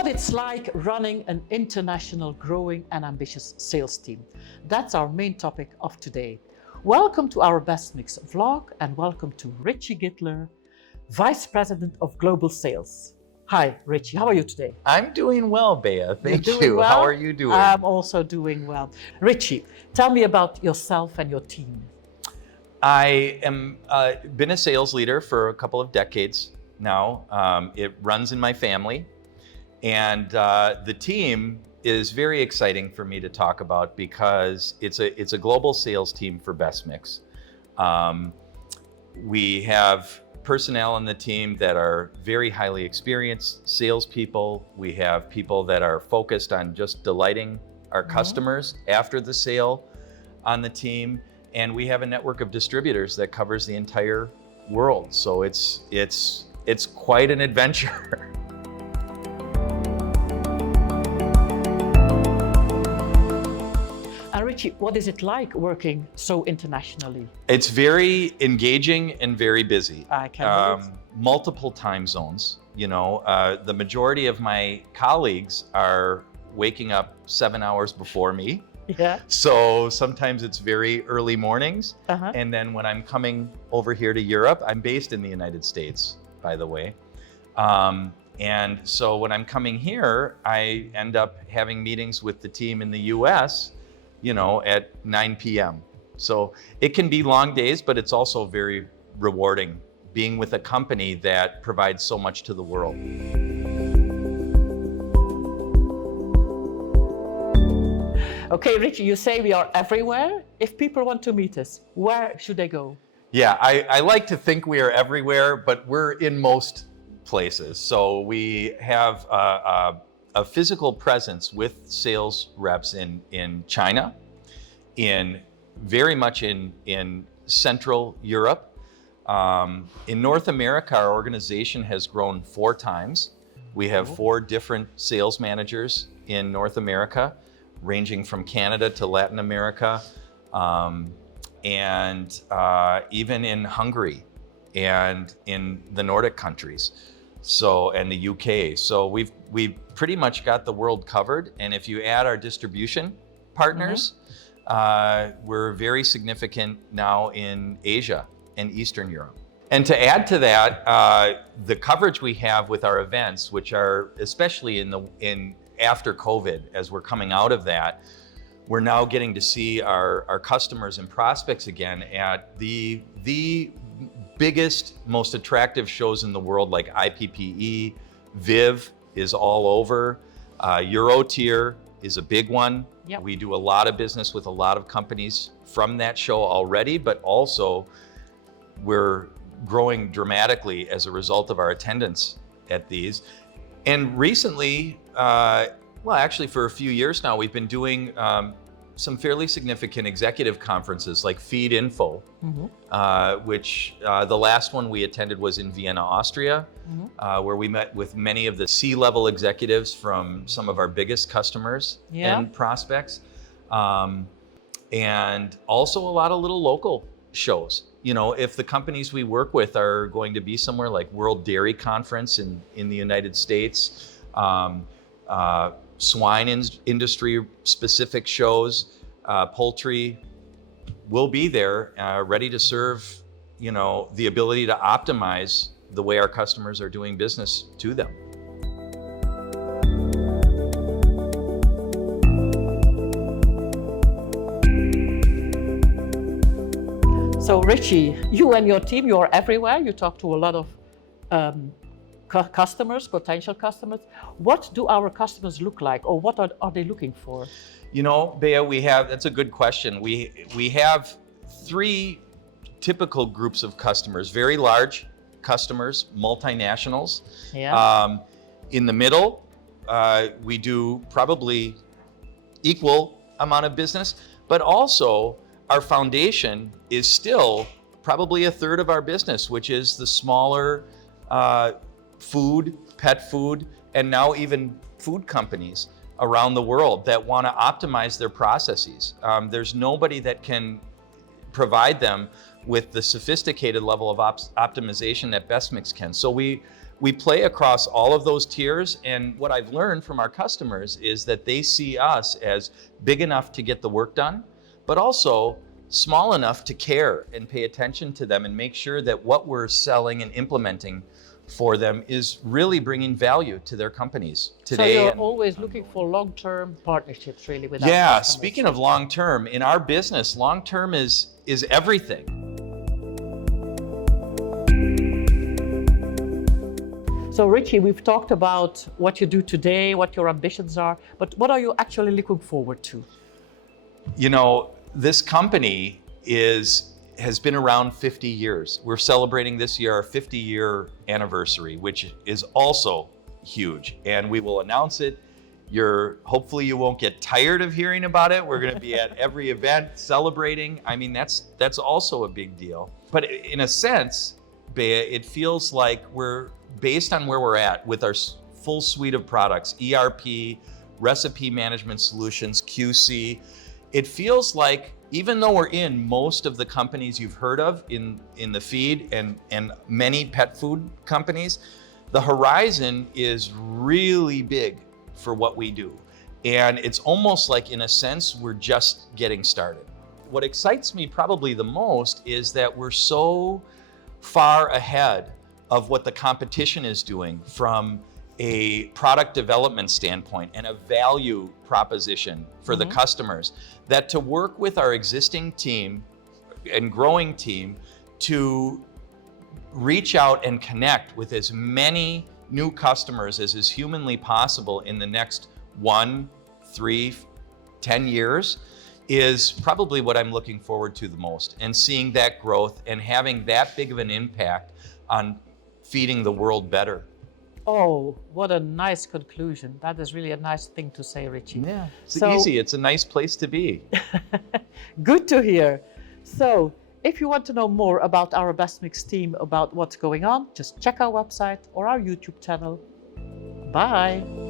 What it's like running an international, growing and ambitious sales team. That's our main topic of today. Welcome to our BESTMIX vlog and welcome to Richie Gitler, Vice President of Global Sales. Hi, Richie, how are you today? I'm doing well, Bea. Thank You're doing you. well? How are you doing? I'm also doing well. Richie, tell me about yourself and your team. I am been a sales leader for a couple of decades now. It runs in my family, and the team is very exciting for me to talk about because it's a global sales team for BESTMIX. We have personnel on the team that are very highly experienced salespeople. We have people that are focused on just delighting our customers after the sale on the team. And we have a network of distributors that covers the entire world. So it's quite an adventure. Richie, what is it like working so internationally? It's very engaging and very busy. I can believe. Multiple time zones. You know, the majority of my colleagues are waking up 7 hours before me. Yeah. So sometimes it's very early mornings. And then when I'm coming over here to Europe, I'm based in the United States, by the way. And so when I'm coming here, I end up having meetings with the team in the US, you know, at 9 p.m. So it can be long days, but it's also very rewarding being with a company that provides so much to the world. Okay, Richie, you say we are everywhere. If people want to meet us, where should they go? Yeah, I like to think we are everywhere, but we're in most places. So we have a physical presence with sales reps in China, very much in Central Europe. In North America, our organization has grown 4 times. We have 4 different sales managers in North America, ranging from Canada to Latin America, and even in Hungary and in the Nordic countries, and the UK. So we've pretty much got the world covered. And if you add our distribution partners, we're very significant now in Asia and Eastern Europe. And to add to that, the coverage we have with our events, which are especially in after COVID, as we're coming out of that, we're now getting to see our customers and prospects again at the biggest, most attractive shows in the world, like IPPE, Viv is all over, Eurotier is a big one. Yep. We do a lot of business with a lot of companies from that show already, but also we're growing dramatically as a result of our attendance at these. And recently, well, actually for a few years now, we've been doing some fairly significant executive conferences like Feed Info, which the last one we attended was in Vienna, Austria, where we met with many of the C-level executives from some of our biggest customers and prospects. And also a lot of little local shows. You know, if the companies we work with are going to be somewhere like World Dairy Conference in the United States, swine industry specific shows, poultry, we'll be there ready to serve, you know, the ability to optimize the way our customers are doing business to them. So Richie, you and your team, you are everywhere. You talk to a lot of customers, potential customers. What do our customers look like, or what are they looking for? You know, Bea, that's a good question. We have 3 typical groups of customers: very large customers, multinationals. Yeah. In the middle, we do probably equal amount of business, but also our foundation is still probably 1/3 of our business, which is the smaller food, pet food, and now even food companies around the world that want to optimize their processes. There's nobody that can provide them with the sophisticated level of optimization that BESTMIX can. So we play across all of those tiers, and what I've learned from our customers is that they see us as big enough to get the work done, but also small enough to care and pay attention to them and make sure that what we're selling and implementing for them is really bringing value to their companies today. So you're always looking for long-term partnerships, really, with our Yeah, customers. speaking of long-term, in our business, long-term is everything. So Richie, we've talked about what you do today, what your ambitions are, but what are you actually looking forward to? You know, this company has been around 50 years. We're celebrating this year our 50-year anniversary, which is also huge, and we will announce it. Hopefully you won't get tired of hearing about it. We're going to be at every event celebrating. I mean, that's also a big deal. But in a sense, Bea, it feels like we're based on where we're at with our full suite of products, ERP, recipe management solutions, QC. It feels like even though we're in most of the companies you've heard of in the feed and many pet food companies, the horizon is really big for what we do. And it's almost like, in a sense, we're just getting started. What excites me probably the most is that we're so far ahead of what the competition is doing from a product development standpoint and a value proposition for the customers, that to work with our existing team and growing team to reach out and connect with as many new customers as is humanly possible in the next 1, 3, 10 years is probably what I'm looking forward to the most, and seeing that growth and having that big of an impact on feeding the world better. Oh, what a nice conclusion. That is really a nice thing to say, Richie. Yeah, it's easy. It's a nice place to be. Good to hear. So, if you want to know more about our BESTMIX team, about what's going on, just check our website or our YouTube channel. Bye.